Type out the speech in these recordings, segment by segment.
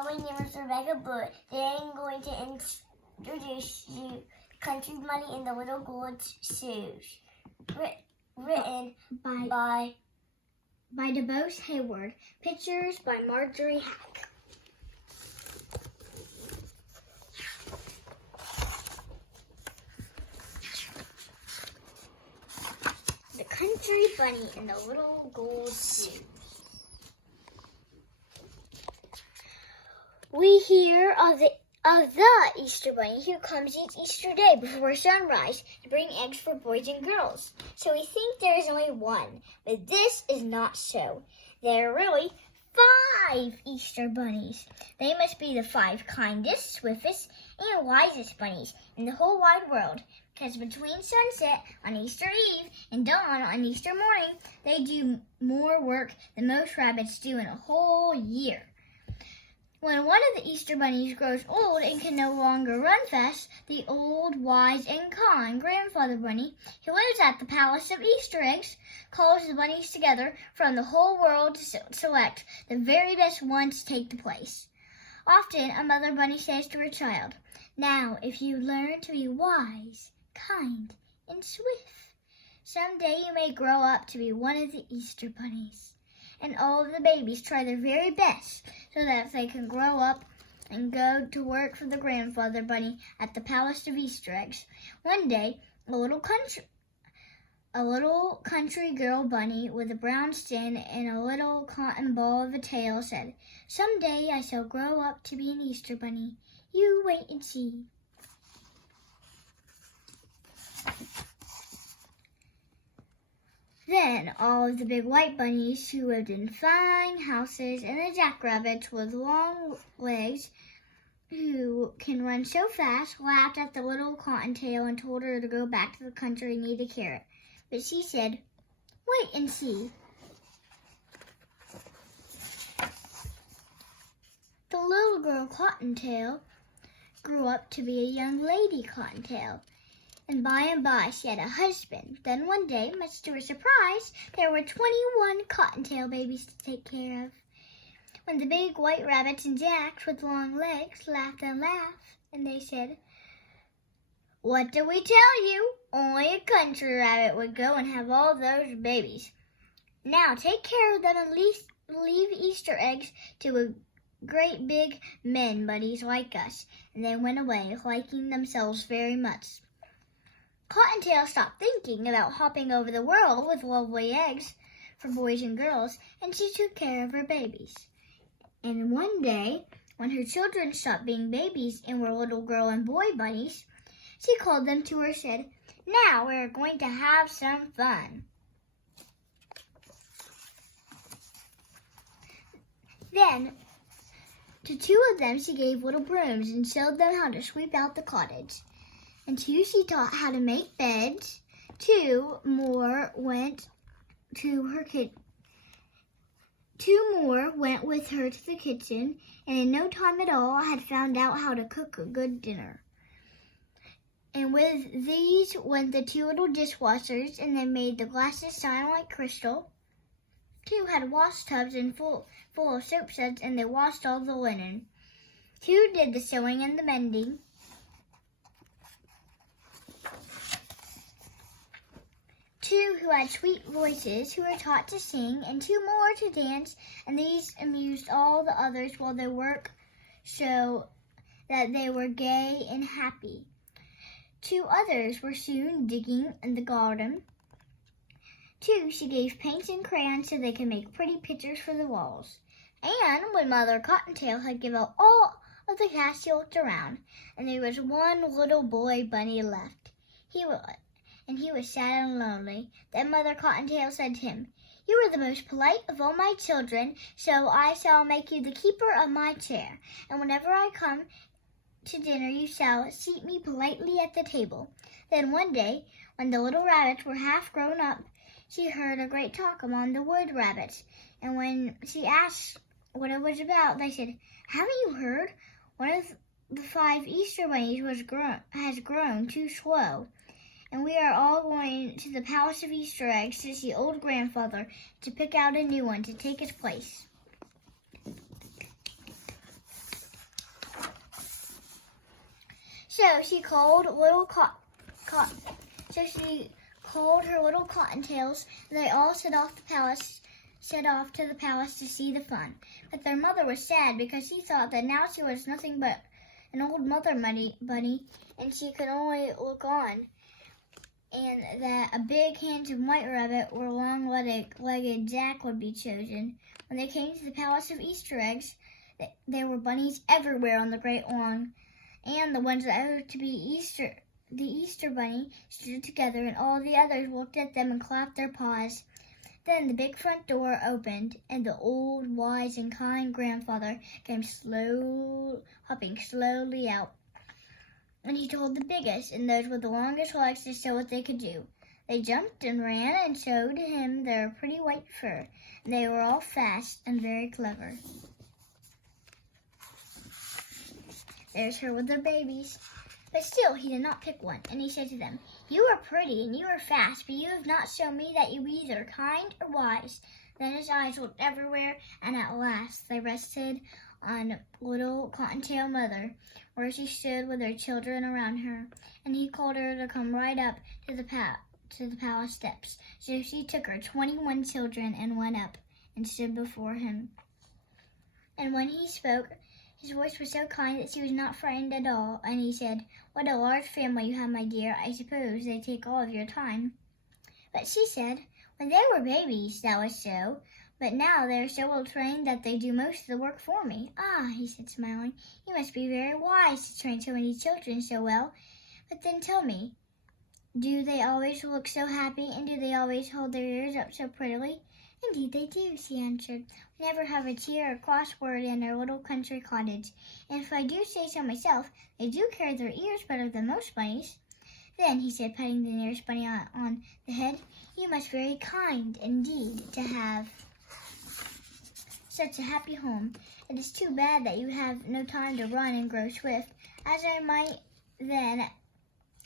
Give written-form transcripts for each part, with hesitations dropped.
Hello, my name is Rebecca Boyd. Today I'm going to introduce you Country Bunny and the Little Gold Shoes. Written by DeBose Hayward. Pictures by Marjorie Hack. The Country Bunny and the Little Gold Shoes. We hear of the Easter Bunny who comes each Easter day before sunrise to bring eggs for boys and girls. So we think there is only one, but this is not so. There are really 5 Easter bunnies. They must be the 5 kindest, swiftest, and wisest bunnies in the whole wide world, because between sunset on Easter Eve and dawn on Easter morning, they do more work than most rabbits do in a whole year. When one of the Easter bunnies grows old and can no longer run fast, the old, wise, and kind grandfather bunny, who lives at the Palace of Easter Eggs, calls the bunnies together from the whole world to select the very best ones to take the place. Often, a mother bunny says to her child, "Now, if you learn to be wise, kind, and swift, someday you may grow up to be one of the Easter bunnies." And all of the babies try their very best so that they can grow up and go to work for the grandfather bunny at the Palace of Easter Eggs. One day, a little country girl bunny with a brown skin and a little cotton ball of a tail said, "Someday I shall grow up to be an Easter bunny. You wait and see." Then all of the big white bunnies who lived in fine houses and the jackrabbits with long legs who can run so fast laughed at the little cottontail and told her to go back to the country and eat a carrot. But she said, "Wait and see." The little girl Cottontail grew up to be a young lady Cottontail. And by she had a husband. Then one day, much to her surprise, there were 21 Cottontail babies to take care of. When the big white rabbits and jacks with long legs laughed and laughed, and they said, "What did we tell you? Only a country rabbit would go and have all those babies. Now take care of them and leave Easter eggs to a great big men buddies like us." And they went away, liking themselves very much. Cottontail stopped thinking about hopping over the world with lovely eggs for boys and girls, and she took care of her babies. And one day, when her children stopped being babies and were little girl and boy bunnies, she called them to her and said, "Now we're going to have some fun." Then, to 2 of them she gave little brooms and showed them how to sweep out the cottage. And 2 she taught how to make beds. 2 more went with her to the kitchen, and in no time at all had found out how to cook a good dinner. And with these went the 2 little dishwashers, and they made the glasses shine like crystal. 2 had wash tubs and full of soap suds, and they washed all the linen. 2 did the sewing and the mending. 2 who had sweet voices, who were taught to sing, and 2 more to dance, and these amused all the others while their work so that they were gay and happy. 2 others were soon digging in the garden. 2 she gave paints and crayons so they could make pretty pictures for the walls. And when Mother Cottontail had given out all of the cats, she looked around, and there was one little boy bunny left. He was sad and lonely. Then Mother Cottontail said to him, "You are the most polite of all my children, so I shall make you the keeper of my chair. And whenever I come to dinner, you shall seat me politely at the table." Then one day, when the little rabbits were half grown up, she heard a great talk among the wood rabbits. And when she asked what it was about, they said, "Haven't you heard? One of the 5 Easter bunnies has grown too slow. And we are all going to the Palace of Easter Eggs to see old grandfather to pick out a new one to take his place." So she called her little cottontails, and they all set off to the palace to see the fun. But their mother was sad because she thought that now she was nothing but an old mother bunny, and she could only look on, and that a big handsome white rabbit or long-legged Jack would be chosen. When they came to the Palace of Easter Eggs, there were bunnies everywhere on the great lawn, and the ones that were to be the Easter bunny stood together, and all the others looked at them and clapped their paws. Then the big front door opened, and the old, wise, and kind grandfather came hopping slowly out. And he told the biggest and those with the longest legs to show what they could do. They jumped and ran and showed him their pretty white fur, and they were all fast and very clever. There's her with her babies. But still he did not pick one, and he said to them, "You are pretty and you are fast, but you have not shown me that you are either kind or wise." Then his eyes looked everywhere, and at last they rested on little Cottontail Mother, where she stood with her children around her, and he called her to come right up to the palace steps. So she took her 21 children and went up and stood before him. And when he spoke, his voice was so kind that she was not frightened at all, and he said, "What a large family you have, my dear. I suppose they take all of your time." But she said, "When they were babies, that was so, but now they are so well trained that they do most of the work for me." "Ah," he said, smiling, "you must be very wise to train so many children so well. But then tell me, do they always look so happy, and do they always hold their ears up so prettily?" "Indeed they do," she answered. "We never have a tear or cross word in our little country cottage, and if I do say so myself, they do carry their ears better than most bunnies." "Then," he said, patting the nearest bunny on the head, "you must be very kind indeed to have such a happy home. It is too bad that you have no time to run and grow swift, as I might then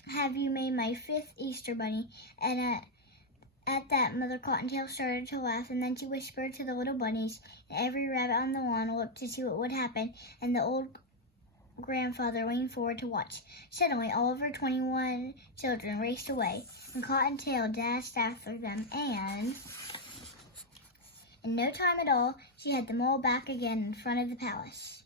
have you made my 5th Easter bunny." And at that, Mother Cottontail started to laugh, and then she whispered to the little bunnies, and every rabbit on the lawn looked to see what would happen, and the old grandfather leaned forward to watch. Suddenly, all of her 21 children raced away, and Cottontail dashed after them, and in no time at all, she had them all back again in front of the palace.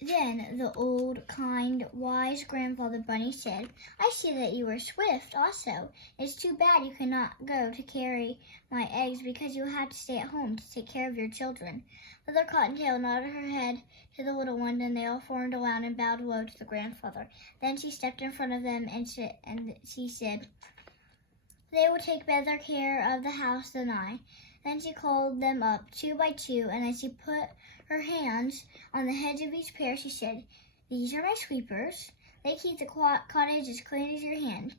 Then the old, kind, wise grandfather bunny said, "I see that you are swift also. It's too bad you cannot go to carry my eggs because you will have to stay at home to take care of your children." Mother Cottontail nodded her head to the little ones, and they all formed a line and bowed low to the grandfather. Then she stepped in front of them and she said, "They will take better care of the house than I." Then she called them up 2 by 2, and as she put her hands on the heads of each pair, she said, "These are my sweepers. They keep the cottage as clean as your hand.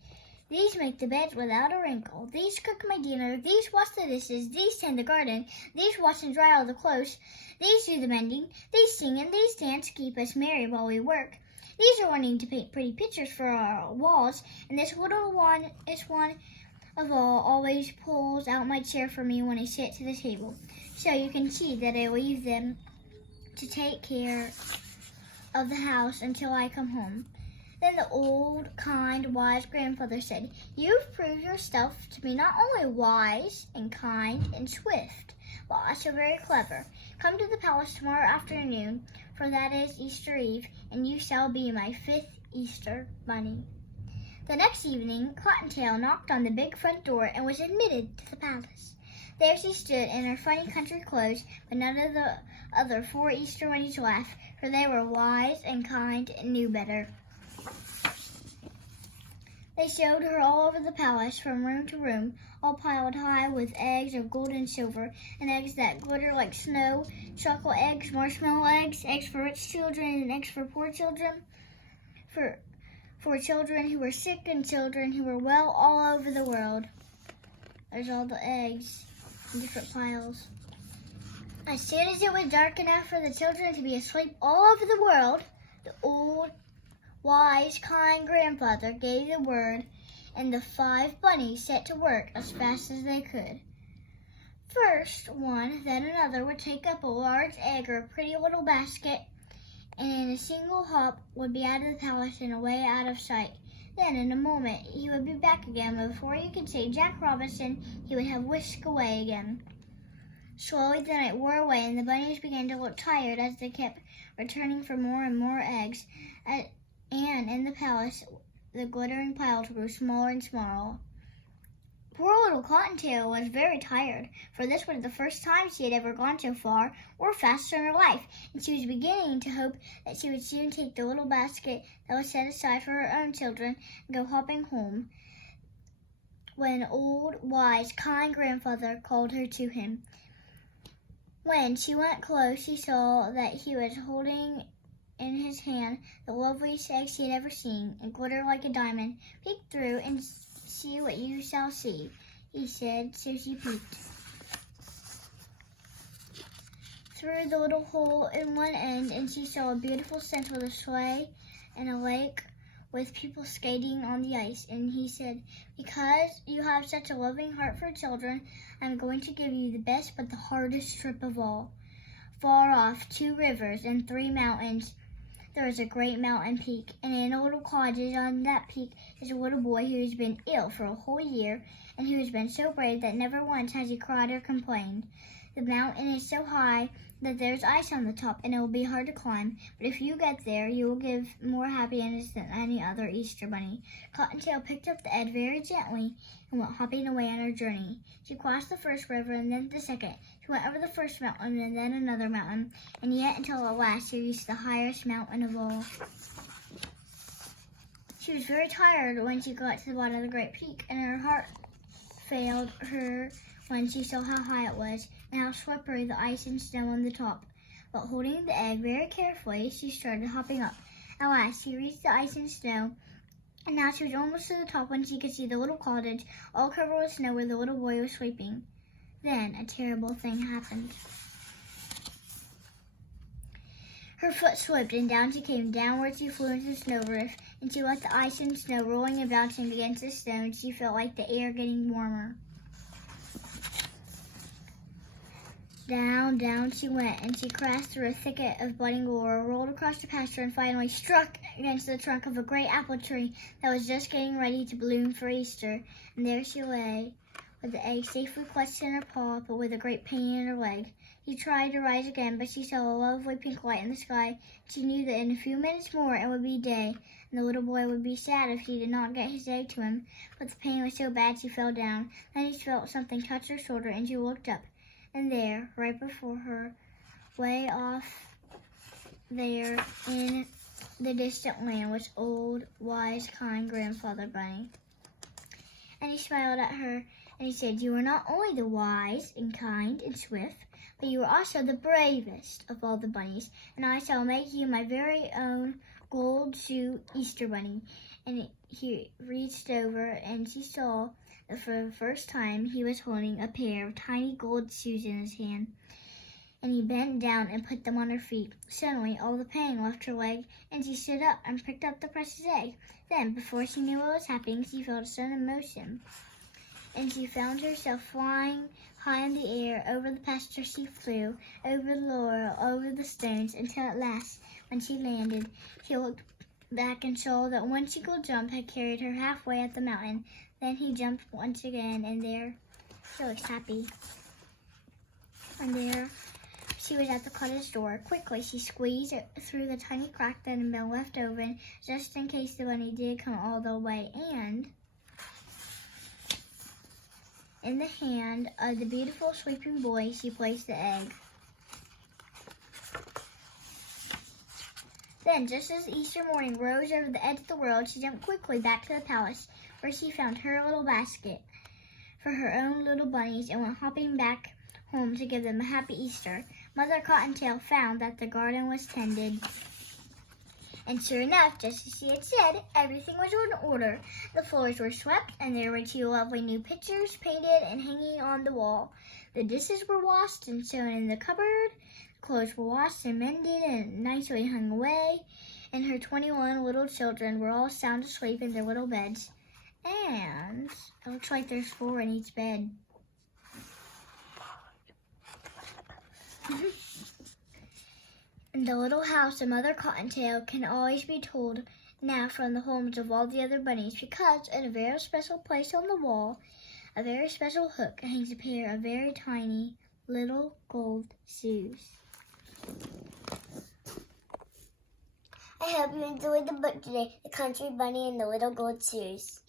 These make the beds without a wrinkle. These cook my dinner. These wash the dishes. These tend the garden. These wash and dry all the clothes. These do the mending. These sing and these dance to keep us merry while we work. These are wanting to paint pretty pictures for our walls. And this little one is one of all always pulls out my chair for me when I sit to the table. So you can see that I leave them to take care of the house until I come home." Then the old, kind, wise grandfather said, "You've proved yourself to be not only wise and kind and swift, but also very clever. Come to the palace tomorrow afternoon, for that is Easter Eve, and you shall be my 5th Easter bunny." The next evening, Cottontail knocked on the big front door and was admitted to the palace. There she stood in her funny country clothes, but none of the other 4 Easter bunnies laughed, for they were wise and kind and knew better. They showed her all over the palace, from room to room, all piled high with eggs of gold and silver, and eggs that glitter like snow, chocolate eggs, marshmallow eggs, eggs for rich children and eggs for poor children, for children who were sick and children who were well, all over the world. There's all the eggs in different piles. As soon as it was dark enough for the children to be asleep all over the world, the old, wise, kind grandfather gave the word, and the 5 bunnies set to work as fast as they could. First one, then another would take up a large egg or a pretty little basket, and in a single hop would be out of the palace and away out of sight. Then, in a moment, he would be back again, but before you could say Jack Robinson, he would have whisked away again. Slowly the night wore away, and the bunnies began to look tired as they kept returning for more and more eggs. And in the palace, the glittering piles grew smaller and smaller. Poor little Cottontail was very tired, for this was the first time she had ever gone so far or faster in her life, and she was beginning to hope that she would soon take the little basket that was set aside for her own children and go hopping home, when old, wise, kind grandfather called her to him. When she went close, she saw that he was holding in his hand the loveliest egg she had ever seen, and glittered like a diamond. Peek through and see what you shall see, he said, so she peeked through the little hole in one end, and she saw a beautiful scent with a sleigh and a lake with people skating on the ice. And he said, because you have such a loving heart for children, I'm going to give you the best but the hardest trip of all. Far off, 2 rivers and 3 mountains, there is a great mountain peak, and in a little cottage on that peak is a little boy who has been ill for a whole year, and who has been so brave that never once has he cried or complained. The mountain is so high that there's ice on the top, and it will be hard to climb, but if you get there, you will give more happiness than any other Easter bunny. Cottontail picked up the egg very gently and went hopping away on her journey. She crossed the first river and then the second. She went over the first mountain and then another mountain, and yet until at last she reached the highest mountain of all. She was very tired when she got to the bottom of the great peak, and her heart failed her when she saw how high it was and how slippery the ice and snow on the top. But holding the egg very carefully, she started hopping up. At last, she reached the ice and snow, and now she was almost to the top when she could see the little cottage, all covered with snow, where the little boy was sleeping. Then a terrible thing happened. Her foot slipped, and down she came. Downward she flew into the snowdrift, and she let the ice and snow rolling and bouncing against the stone. She felt like the air getting warmer. Down, down she went, and she crashed through a thicket of budding laurel, rolled across the pasture, and finally struck against the trunk of a great apple tree that was just getting ready to bloom for Easter. And there she lay, with the egg safely clutched in her paw, but with a great pain in her leg. She tried to rise again, but she saw a lovely pink light in the sky. She knew that in a few minutes more it would be day, and the little boy would be sad if he did not get his egg to him. But the pain was so bad she fell down. Then she felt something touch her shoulder, and she looked up. And there, right before her, way off there in the distant land, was old, wise, kind Grandfather Bunny. And he smiled at her, and he said, you are not only the wise and kind and swift, but you are also the bravest of all the bunnies, and I shall make you my very own gold shoe Easter bunny. And he reached over, and she saw that for the first time he was holding a pair of tiny gold shoes in his hand. And he bent down and put them on her feet. Suddenly all the pain left her leg, and she stood up and picked up the precious egg. Then, before she knew what was happening, she felt a sudden motion, and she found herself flying high in the air. Over the pasture she flew, over the laurel, over the stones, until at last, when she landed, she looked back and saw that one single jump had carried her halfway up the mountain. Then he jumped once again, and there she looked happy. And there she was at the cottage door. Quickly she squeezed through the tiny crack that had been left open, just in case the bunny did come all the way, and in the hand of the beautiful sleeping boy she placed the egg. Then, just as Easter morning rose over the edge of the world, she jumped quickly back to the palace, where she found her little basket for her own little bunnies, and went hopping back home to give them a happy Easter. Mother Cottontail found that the garden was tended, and sure enough, just as she had said, everything was in order. The floors were swept, and there were 2 lovely new pictures painted and hanging on the wall. The dishes were washed and sewn in the cupboard. The clothes were washed and mended and nicely hung away. And her 21 little children were all sound asleep in their little beds. And it looks like there's 4 in each bed. In the little house of Mother Cottontail can always be told now from the homes of all the other bunnies, because in a very special place on the wall, a very special hook hangs a pair of very tiny little gold shoes. I hope you enjoyed the book today, The Country Bunny and the Little Gold Shoes.